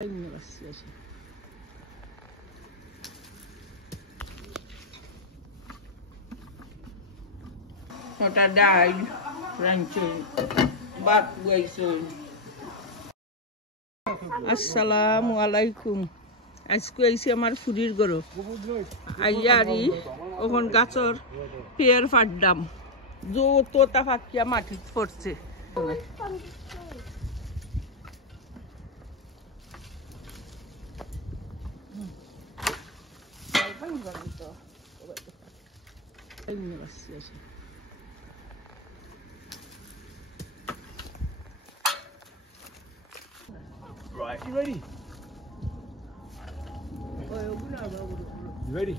ওটা ডাল রাঁধছেন ভাত বইছেন। আসসালামু আলাইকুম। আজকে আইসি আমার ফুরির গরো আইয়ারি ওখান গাছর পেয়ার ফাড্ডাম যত তা ফাঁকিয়া মাটিত পড়ছে। Right, you ready? You ready?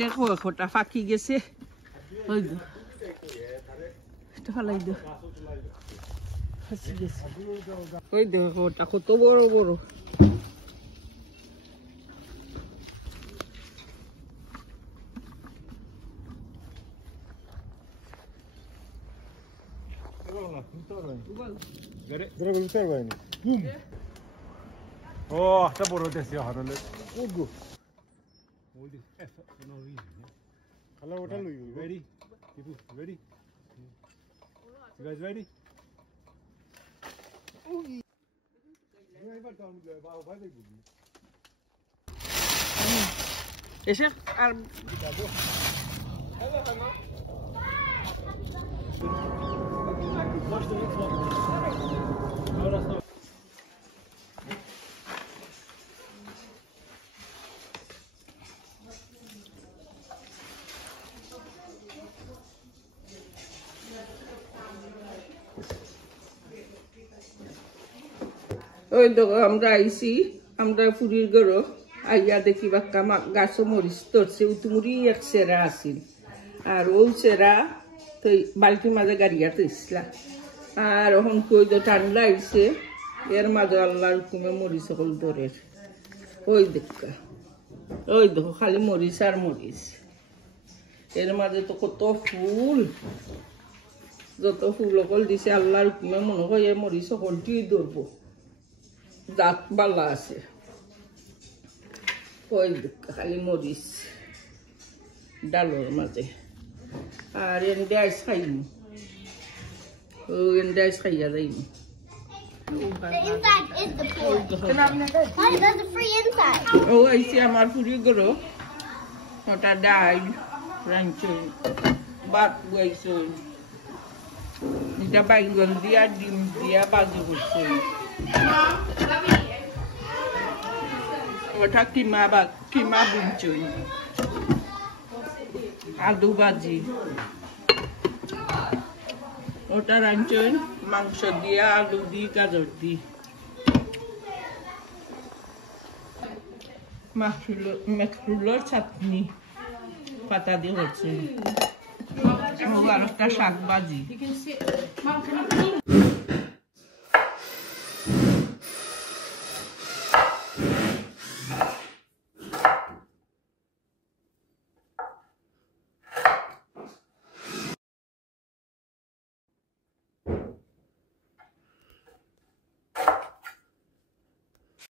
দেখো ওটা ফাঁকি গেছে। ওই ফালাই দে ফাঁসি গেছে। ওই দেখো ওটা কত বড় বড়। Oh, está por lo que se ha hecho. Ugu. Hold this F for no reason. Hello, what are you? Ready? People, ready? You guys ready? এসে আর ওই দেখো আমরা আইসি আমরা ফুরির গরো আইয়া দেখি বাক্কা গাছও মরিচ ধরছে উতুমুরি এক সেরা আসিল আর ও সেরা তো বালতির মাঝে গাড়িয়া তৈসলা আর এখন কই তো ঠান্ডা আইসে এর মাঝে আল্লাহর হুকুমে মরিচ সকল ধরে। ওই দেখা ওই দেখো খালি মরিচ আর মরিচ এর মাঝে তো কত ফুল যত ফুল সকল দিছে আল্লাহর হুকুমে মনে হয় মরিচ সকলটি ধরবো দাঁত বালা আছে। ওই খালি মরিচ ডালর মাঝে আর এনে আইস খাইম ও এনে আইস খাইয়া যাইম। The inside is the pool. Why is that the free inside? ও আইসি আমার ফুরি গরো ওটা ডাল রাঁধছেন ভাত বইছেন এটা বাইগন দিয়া ডিম দিয়া বাজি করছেন। ওটা কিমা বুনছেন আলু ভাজি ওটা রাঁধছেন মাংস দিয়া আলু দি গাজর দি মেখরুলোর চাটনি পাতা দিয়ে হচ্ছে আর একটা শাক ভাজি।